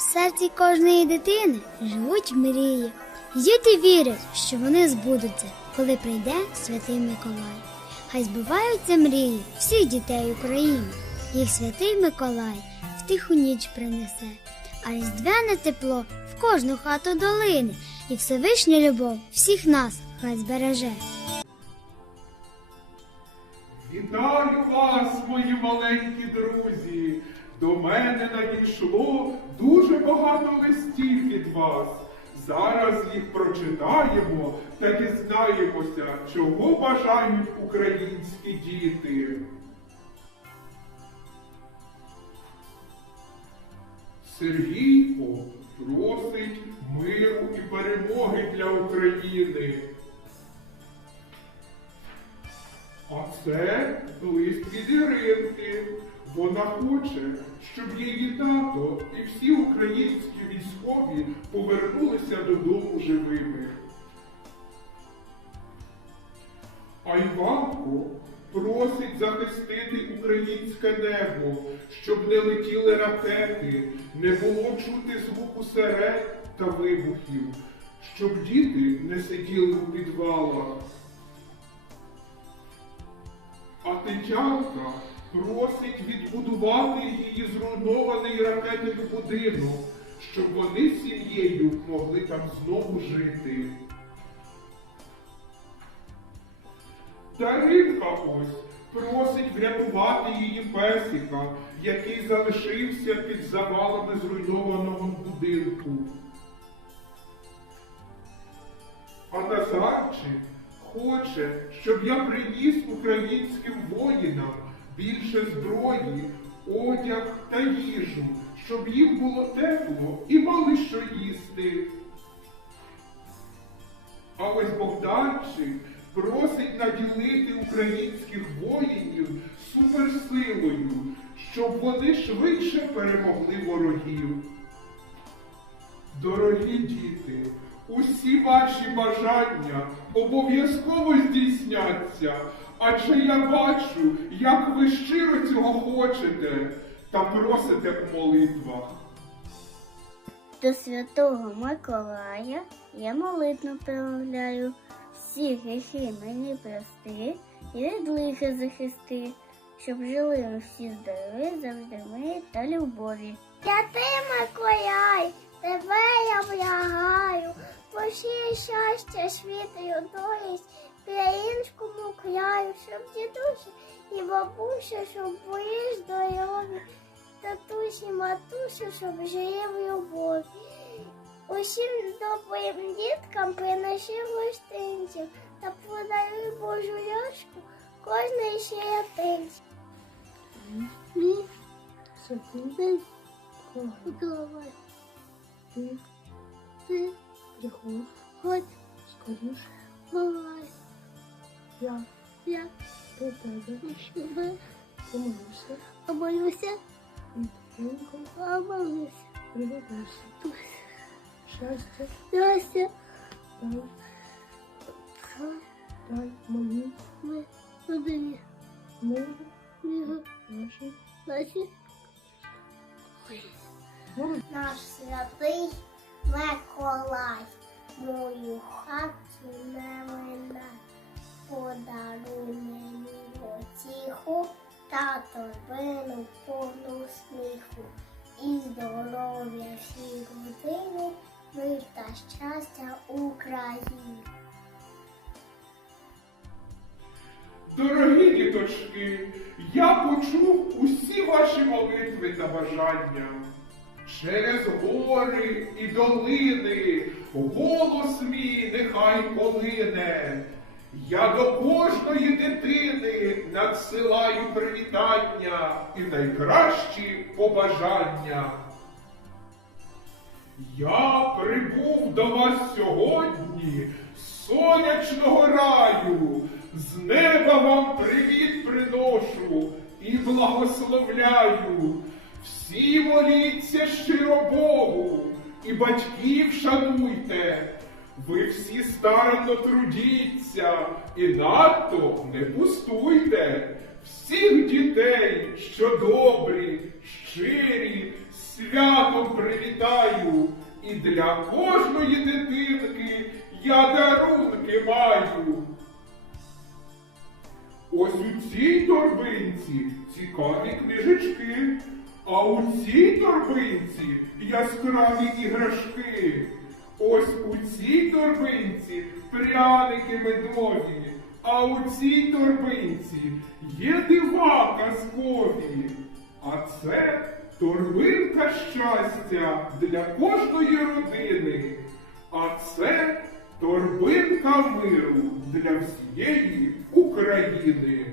В серці кожної дитини живуть мрії. Діти вірять, що вони збудуться, коли прийде святий Миколай. Хай збуваються мрії всіх дітей України. Їх святий Миколай в тиху ніч принесе, а різдвяне тепло в кожну хату долини, і Всевишня любов всіх нас хай збереже. Вітаю вас, мої маленькі друзі! До мене надійшло дуже багато листів від вас. Зараз їх прочитаємо та дізнаємося, чого бажають українські діти. Сергійко просить миру і перемоги для України. А це лист від Іринки. Вона хоче, щоб її тато і всі українські військові повернулися додому живими. А Іванко просить захистити українське небо, щоб не летіли ракети, не було чути звуку сирен та вибухів, щоб діти не сиділи у підвалах. А Тетянка просить відбудувати її зруйнований ракетою будинок, щоб вони з сім'єю могли там знову жити. Та Рибка ось просить врятувати її песика, який залишився під завалами зруйнованого будинку. А Назарчик хоче, щоб я приніс українським воїнам більше зброї, одяг та їжу, щоб їм було тепло і мали що їсти. А ось Богданчик просить наділити українських воїнів суперсилою, щоб вони швидше перемогли ворогів. Дорогі діти, усі ваші бажання обов'язково здійсняться, адже я бачу, як ви щиро цього хочете та просите в молитвах. До святого Миколая я молитву промовляю, всі гріхи мені прости і від лиха захисти, щоб жили ми всі здорові, завжди ми та любові. Святий Миколай, тебе я влягаю, пошли щастя, світою долість, українському краю, щоб дідусі і бабуся, щоб були здорові, татусі, матусі, щоб жили в любові. Усім добрим діткам принеси гостинців та подаруй Божу ляшку кожної. Ти, ти, приходь, бувай. Я, я, до тебе, помолюся, помолюся, і тихенько, помолюся, пригодишся. Щастя, щастя, дай, дай мені, ми, родині, миру, миру, наші, наші. Наш святий Миколай, мою хату не мене, подаруй мені потіху та торбину повну сміху, і здоров'я всій родині, мир та щастя Україні. Дорогі діточки, я почув усі ваші молитви та бажання. Через гори і долини голос мій нехай полине. Я до кожної дитини надсилаю привітання і найкращі побажання. Я прибув до вас сьогодні з сонячного раю, з неба вам привіт приношу і благословляю. Всі моліться щиро Богу і батьків шануйте. Ви всі старанно трудіться і надто не пустуйте. Всіх дітей, що добрі, щирі, святом привітайте. для кожної дитинки я дарунки маю. Ось у цій торбинці цікаві книжечки, а у цій торбинці яскраві іграшки. Ось у цій торбинці пряники медові, а у цій торбинці є дива казкові. А це торбинка щастя для кожної родини. А це торбинка миру для всієї України.